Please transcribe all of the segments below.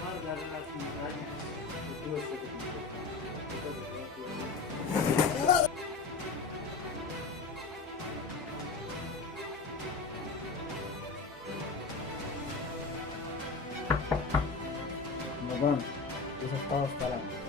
honor darle las montañas que tú estés Mamón, eso estaba esperando.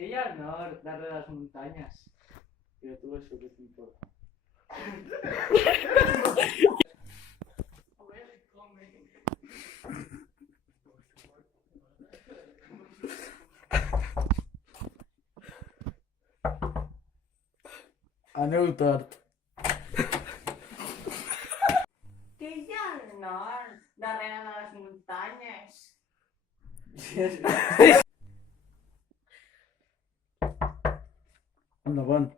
Qué honor darle las montañas. Pero tú eso que te importa. Aneu tort. Qué honor darrere de les muntanyes. Endavant.